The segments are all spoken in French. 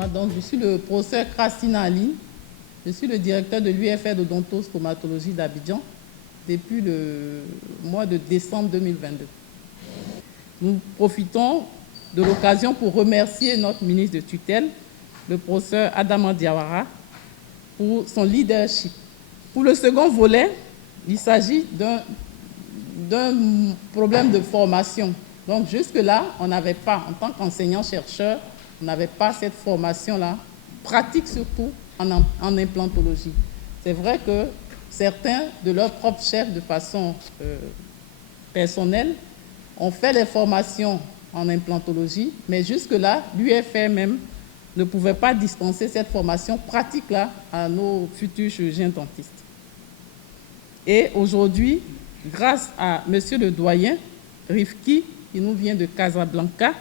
Moi, donc, je suis le professeur Krastina Ali. Je suis le directeur de l'UFR d'odontostomatologie d'Abidjan depuis le mois de décembre 2022. Nous profitons de l'occasion pour remercier notre ministre de tutelle, le professeur Adama Diawara, pour son leadership. Pour le second volet, il s'agit d'un problème de formation. Donc jusque-là, on n'avait pas, en tant qu'enseignant-chercheur, on n'avait pas cette formation-là, pratique surtout en implantologie. C'est vrai que certains de leurs propres chefs, de façon personnelle, ont fait les formations en implantologie, mais jusque-là, l'UFR même ne pouvait pas dispenser cette formation pratique-là à nos futurs chirurgiens dentistes. Et aujourd'hui, grâce à Monsieur le doyen Rifki, qui nous vient de Casablanca,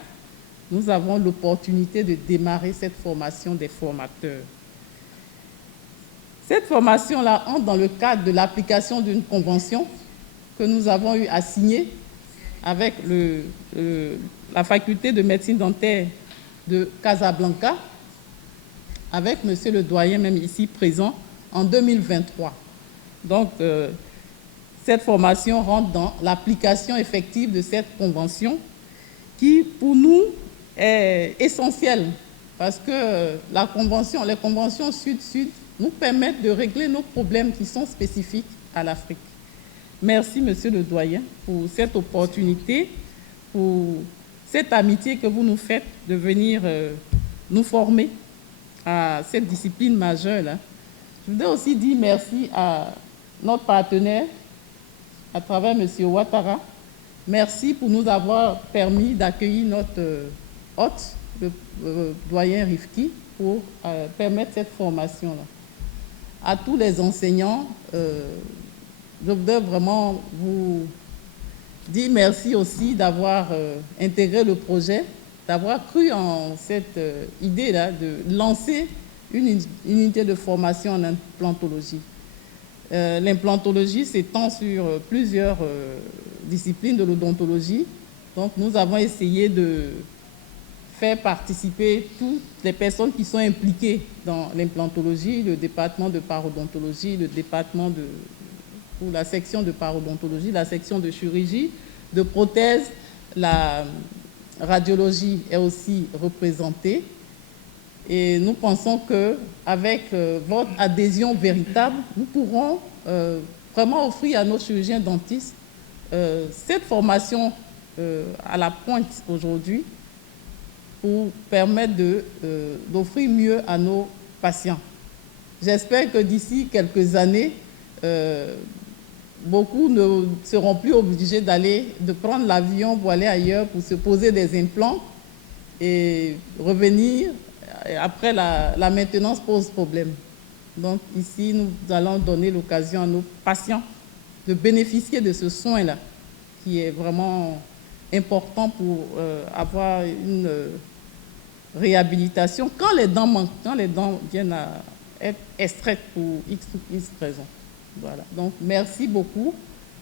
nous avons l'opportunité de démarrer cette formation des formateurs. Cette formation-là entre dans le cadre de l'application d'une convention que nous avons eu à signer avec la faculté de médecine dentaire de Casablanca, avec Monsieur le doyen même ici présent, en 2023. Donc, cette formation rentre dans l'application effective de cette convention qui, pour nous, est essentielle parce que les conventions Sud-Sud nous permettent de régler nos problèmes qui sont spécifiques à l'Afrique. Merci, Monsieur le doyen, pour cette opportunité, pour cette amitié que vous nous faites de venir nous former à cette discipline majeure-là. Je voudrais aussi dire merci à notre partenaire, à travers M. Ouattara. Merci pour nous avoir permis d'accueillir notre hôte, le doyen Rifki, pour permettre cette formation-là. À tous les enseignants, je voudrais vraiment vous dire merci aussi d'avoir intégré le projet, d'avoir cru en cette idée-là de lancer une unité de formation en implantologie. L'implantologie s'étend sur plusieurs disciplines de l'odontologie. Donc, nous avons essayé de faire participer toutes les personnes qui sont impliquées dans l'implantologie, le département de parodontologie, le département ou la section de parodontologie, la section de chirurgie, de prothèse, la radiologie est aussi représentée. Et nous pensons qu'avec votre adhésion véritable, nous pourrons vraiment offrir à nos chirurgiens dentistes cette formation à la pointe aujourd'hui pour permettre d'offrir mieux à nos patients. J'espère que d'ici quelques années, beaucoup ne seront plus obligés de prendre l'avion pour aller ailleurs pour se poser des implants et revenir. Après, la maintenance pose problème. Donc ici, nous allons donner l'occasion à nos patients de bénéficier de ce soin-là, qui est vraiment important pour avoir une réhabilitation quand les dents manquent, quand les dents viennent à être extraites pour X ou X raisons. Voilà. Donc merci beaucoup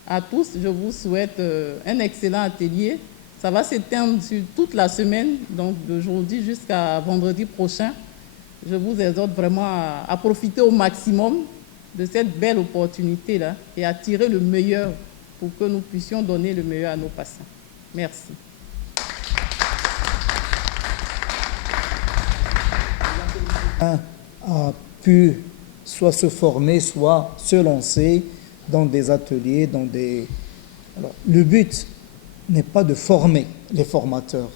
à tous. Je vous souhaite un excellent atelier. Ça va s'étendre sur toute la semaine, donc d'aujourd'hui jusqu'à vendredi prochain. Je vous exhorte vraiment à profiter au maximum de cette belle opportunité-là et à tirer le meilleur pour que nous puissions donner le meilleur à nos patients. Merci. A pu soit se former, soit se lancer dans des ateliers, Alors, le but n'est pas de former les formateurs.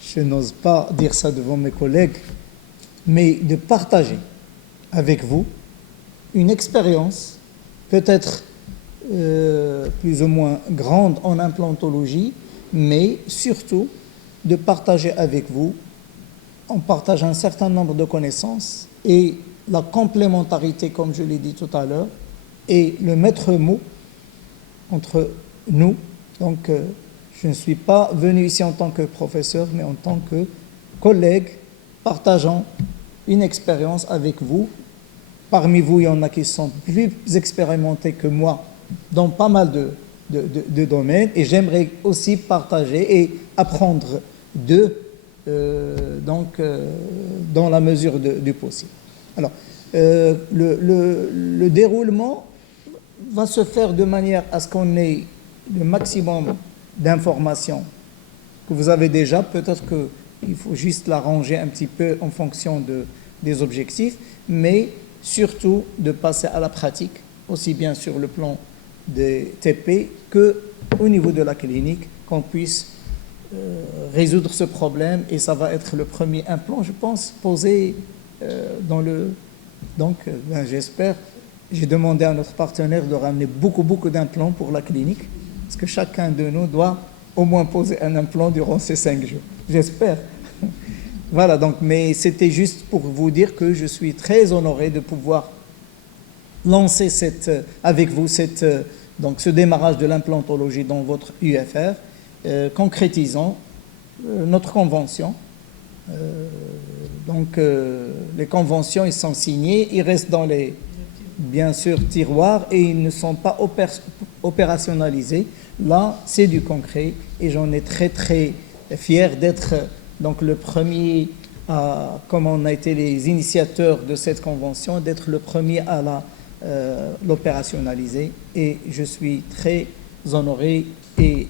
Je n'ose pas dire ça devant mes collègues, mais de partager avec vous une expérience peut-être plus ou moins grande en implantologie, mais surtout de partager avec vous, on partage un certain nombre de connaissances et la complémentarité, comme je l'ai dit tout à l'heure, est le maître mot entre nous. Donc, je ne suis pas venu ici en tant que professeur, mais en tant que collègue, partageant une expérience avec vous. Parmi vous, il y en a qui sont plus expérimentés que moi dans pas mal de domaines, et j'aimerais aussi partager et apprendre d'eux, dans la mesure du possible. Alors, le déroulement va se faire de manière à ce qu'on ait le maximum d'informations que vous avez déjà. Peut-être qu'il faut juste l'arranger un petit peu en fonction des objectifs, mais surtout de passer à la pratique, aussi bien sur le plan des TP qu'au niveau de la clinique, qu'on puisse résoudre ce problème. Et ça va être le premier implant, je pense, posé dans le... Donc, j'espère, j'ai demandé à notre partenaire de ramener beaucoup d'implants pour la clinique, parce que chacun de nous doit au moins poser un implant durant ces 5 jours. J'espère. Voilà, donc, mais c'était juste pour vous dire que je suis très honoré de pouvoir lancer avec vous donc ce démarrage de l'implantologie dans votre UFR, concrétisant notre convention. Donc, les conventions, ils sont signés, ils restent dans les, bien sûr, tiroirs et ils ne sont pas opérationnalisés. Là, c'est du concret et j'en ai très fier d'être donc le premier, comme on a été les initiateurs de cette convention, d'être le premier à l'opérationnaliser. Et je suis très honoré et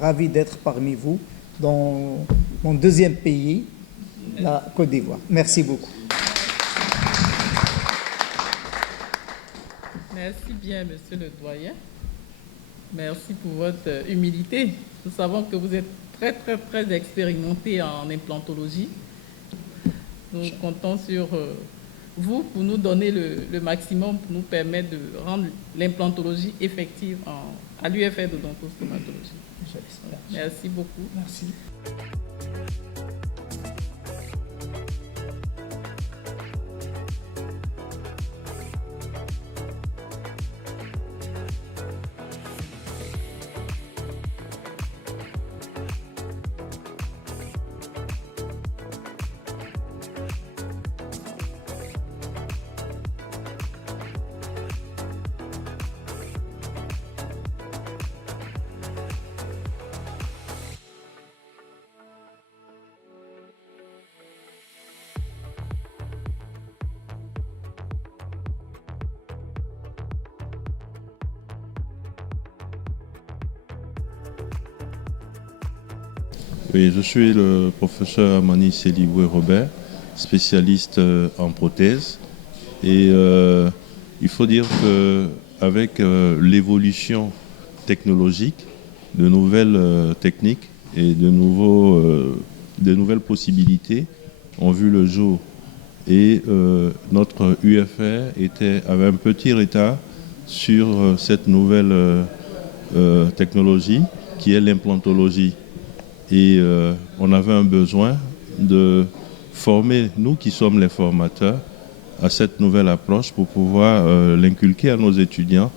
ravi d'être parmi vous dans mon deuxième pays, la Côte d'Ivoire. Merci beaucoup. Merci bien, monsieur le doyen. Merci pour votre humilité. Nous savons que vous êtes très expérimenté en implantologie. Nous comptons sur vous pour nous donner le maximum, pour nous permettre de rendre l'implantologie effective à l'UFR d'odontostomatologie. Merci beaucoup. Merci. Oui, je suis le professeur Amani Seliboué Robert, spécialiste en prothèse. Et il faut dire qu'avec l'évolution technologique, de nouvelles techniques et de nouvelles possibilités ont vu le jour. Et notre UFR avait un petit retard sur cette nouvelle technologie qui est l'implantologie. Et on avait un besoin de former, nous qui sommes les formateurs, à cette nouvelle approche pour pouvoir l'inculquer à nos étudiants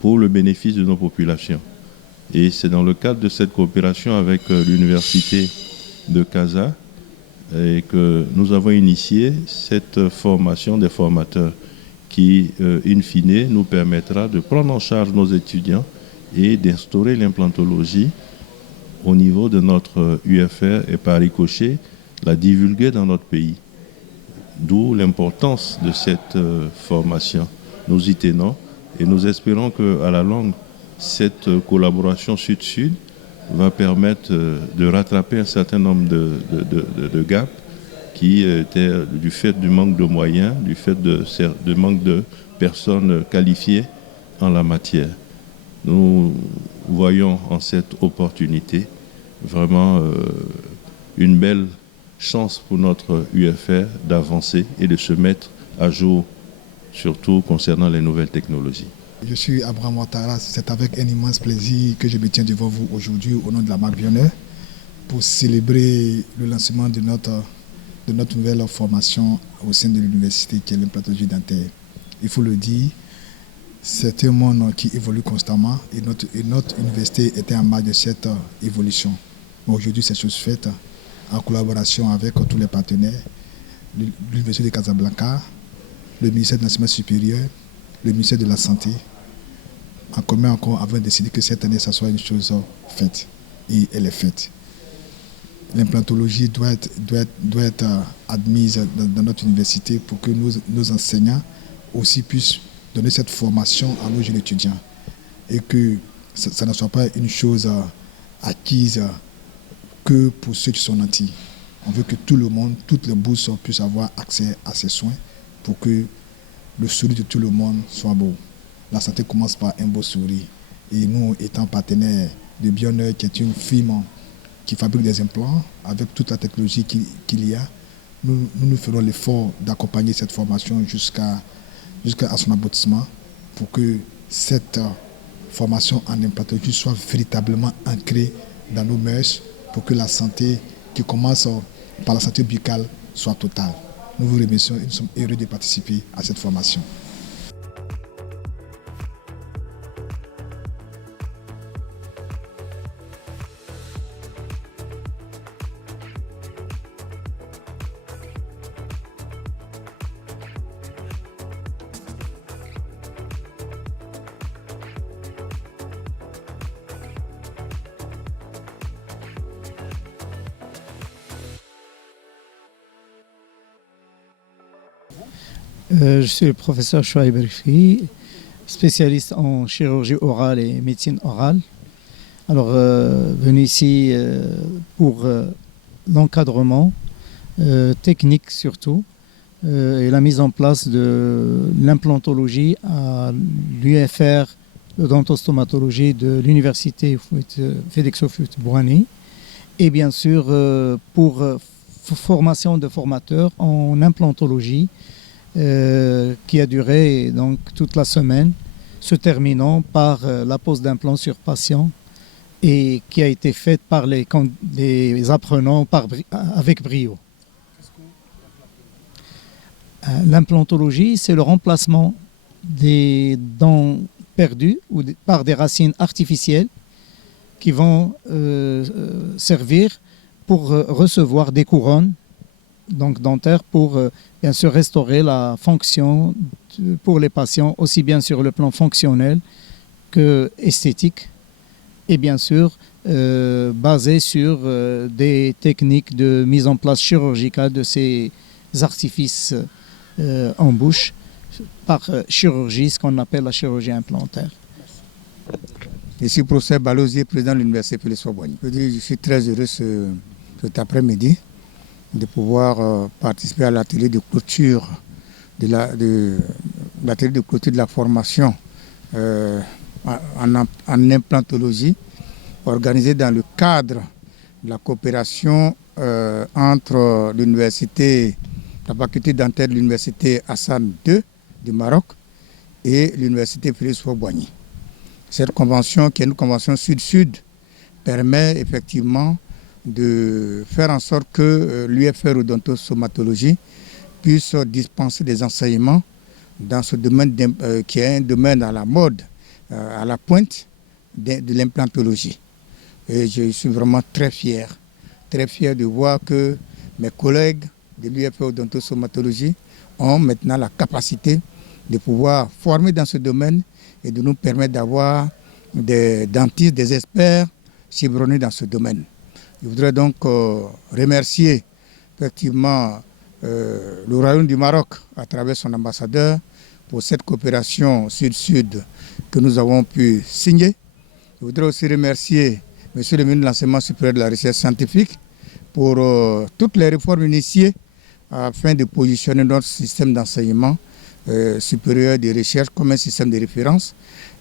pour le bénéfice de nos populations. Et c'est dans le cadre de cette coopération avec l'université de Casa et que nous avons initié cette formation des formateurs qui, in fine, nous permettra de prendre en charge nos étudiants et d'instaurer l'implantologie au niveau de notre UFR et par ricochet, la divulguer dans notre pays. D'où l'importance de cette formation. Nous y tenons et nous espérons qu'à la longue, cette collaboration sud-sud va permettre de rattraper un certain nombre de gaps qui étaient du fait du manque de moyens, du fait du manque de personnes qualifiées en la matière. Nous voyons en cette opportunité vraiment une belle chance pour notre UFR d'avancer et de se mettre à jour, surtout concernant les nouvelles technologies. Je suis Abraham Ouattara, c'est avec un immense plaisir que je me tiens devant vous aujourd'hui au nom de la marque Bionnaire pour célébrer le lancement de notre nouvelle formation au sein de l'université qui est l'implantologie dentaire. Il faut le dire, c'est un monde qui évolue constamment et notre université était en marge de cette évolution. Aujourd'hui, c'est chose faite en collaboration avec tous les partenaires, l'Université de Casablanca, le ministère de l'Enseignement supérieur, le ministère de la Santé. En commun encore, avons décidé que cette année, ça soit une chose faite. Et elle est faite. l'implantologie doit être admise dans notre université pour que nos enseignants aussi puissent donner cette formation à nos jeunes étudiants et que ça ne soit pas une chose acquise que pour ceux qui sont nantis. On veut que tout le monde, toutes les bourses puissent avoir accès à ces soins pour que le sourire de tout le monde soit beau. La santé commence par un beau sourire. Et nous, étant partenaires de Bionheur, qui est une firme qui fabrique des implants, avec toute la technologie qu'il y a, nous ferons l'effort d'accompagner cette formation jusqu'à son aboutissement pour que cette formation en implantologie soit véritablement ancrée dans nos mœurs pour que la santé qui commence par la santé buccale soit totale. Nous vous remercions et nous sommes heureux de participer à cette formation. Je suis le professeur Chouaib Berfi, spécialiste en chirurgie orale et médecine orale. Alors, venu ici pour l'encadrement technique surtout et la mise en place de l'implantologie à l'UFR de dentostomatologie de l'université Félix Houphouët-Boigny et bien sûr pour formation de formateurs en implantologie qui a duré donc toute la semaine, se terminant par la pose d'implants sur patient et qui a été faite par les apprenants avec brio. L'implantologie, c'est le remplacement des dents perdues par des racines artificielles qui vont servir pour recevoir des couronnes donc dentaires pour bien sûr restaurer la fonction pour les patients, aussi bien sur le plan fonctionnel que esthétique, et bien sûr basé sur des techniques de mise en place chirurgicale de ces artifices en bouche par chirurgie, ce qu'on appelle la chirurgie implantaire. Je suis professeur Balosier, président de l'université Félix Houphouët-Boigny. Je suis très heureux cet après-midi de pouvoir participer à l'atelier de clôture de la formation en implantologie organisé dans le cadre de la coopération entre la faculté dentaire de l'université Hassan II du Maroc et l'université Félix Houphouët-Boigny. Cette convention, qui est une convention sud-sud, permet effectivement de faire en sorte que l'UFR odontostomatologie puisse dispenser des enseignements dans ce domaine qui est un domaine à la mode, à la pointe de l'implantologie. Et je suis vraiment très fier de voir que mes collègues de l'UFR odontostomatologie ont maintenant la capacité de pouvoir former dans ce domaine et de nous permettre d'avoir des dentistes, des experts chevronnés dans ce domaine. Je voudrais donc remercier effectivement le Royaume du Maroc à travers son ambassadeur pour cette coopération sud-sud que nous avons pu signer. Je voudrais aussi remercier M. le ministre de l'Enseignement supérieur de la Recherche scientifique pour toutes les réformes initiées afin de positionner notre système d'enseignement supérieur de recherche comme un système de référence.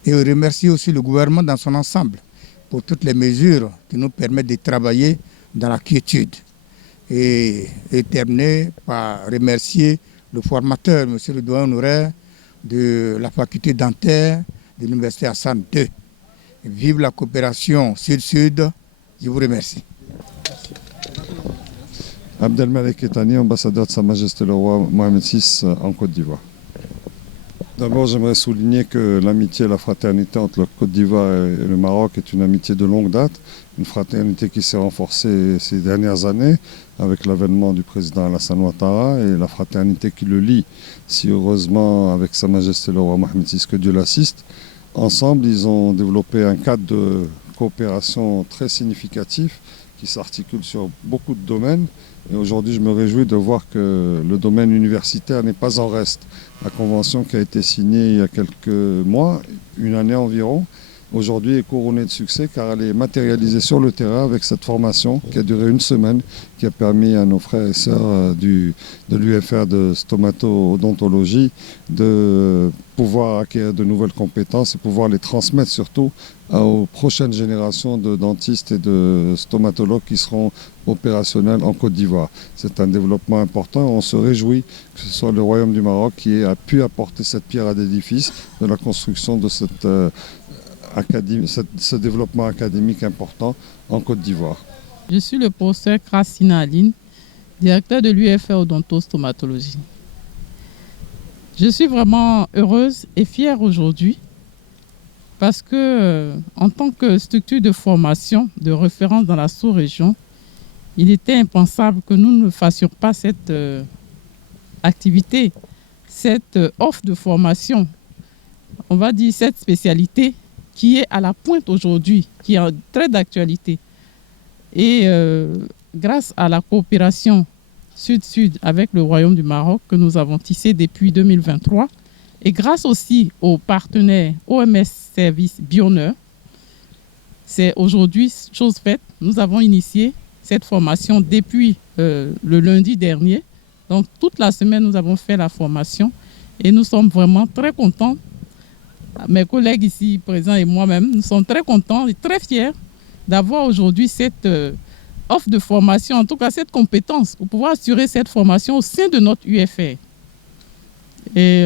Et remercier aussi le gouvernement dans son ensemble pour toutes les mesures qui nous permettent de travailler dans la quiétude. Et terminer par remercier le formateur, M. le doyen honoraire de la faculté dentaire de l'université Hassan II. Vive la coopération sud-sud. Je vous remercie. Abdelmalek Etani, ambassadeur de Sa Majesté le Roi Mohamed VI en Côte d'Ivoire. D'abord, j'aimerais souligner que l'amitié et la fraternité entre la Côte d'Ivoire et le Maroc est une amitié de longue date, une fraternité qui s'est renforcée ces dernières années avec l'avènement du président Alassane Ouattara et la fraternité qui le lie si heureusement avec Sa Majesté le Roi Mohamed VI, que Dieu l'assiste. Ensemble, ils ont développé un cadre de coopération très significatif qui s'articule sur beaucoup de domaines. Et aujourd'hui, je me réjouis de voir que le domaine universitaire n'est pas en reste. La convention qui a été signée il y a quelques mois, une année environ, aujourd'hui est couronnée de succès car elle est matérialisée sur le terrain avec cette formation qui a duré une semaine, qui a permis à nos frères et sœurs de l'UFR de stomato-odontologie de pouvoir acquérir de nouvelles compétences et pouvoir les transmettre surtout aux prochaines générations de dentistes et de stomatologues qui seront opérationnels en Côte d'Ivoire. C'est un développement important. On se réjouit que ce soit le Royaume du Maroc qui a pu apporter cette pierre à l'édifice de la construction de ce développement académique important en Côte d'Ivoire. Je suis le professeur Krasina Aline, directeur de l'UFR Odontostomatologie. Je suis vraiment heureuse et fière aujourd'hui parce que, en tant que structure de formation de référence dans la sous-région, il était impensable que nous ne fassions pas cette activité, cette offre de formation, on va dire cette spécialité qui est à la pointe aujourd'hui, qui est très d'actualité. Et grâce à la coopération Sud-Sud avec le Royaume du Maroc que nous avons tissé depuis 2023, et grâce aussi aux partenaires OMS Service Bioneur, c'est aujourd'hui chose faite. Nous avons initié cette formation depuis le lundi dernier. Donc toute la semaine, nous avons fait la formation et nous sommes vraiment très contents. Mes collègues ici présents et moi-même, nous sommes très contents et très fiers d'avoir aujourd'hui cette offre de formation, en tout cas cette compétence pour pouvoir assurer cette formation au sein de notre UFR. Et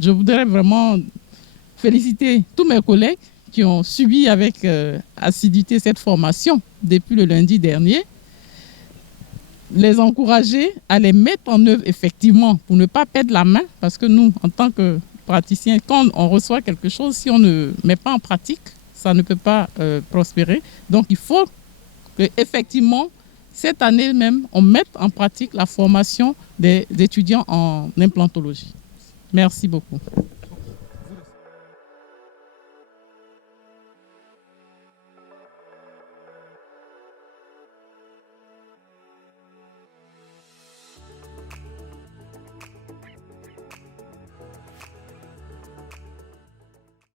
je voudrais vraiment féliciter tous mes collègues qui ont subi avec assiduité cette formation depuis le lundi dernier. Les encourager à les mettre en œuvre effectivement pour ne pas perdre la main, parce que nous, en tant que praticiens, quand on reçoit quelque chose, si on ne met pas en pratique, ça ne peut pas prospérer. Donc il faut qu'effectivement, cette année même, on mette en pratique la formation des étudiants en implantologie. Merci beaucoup.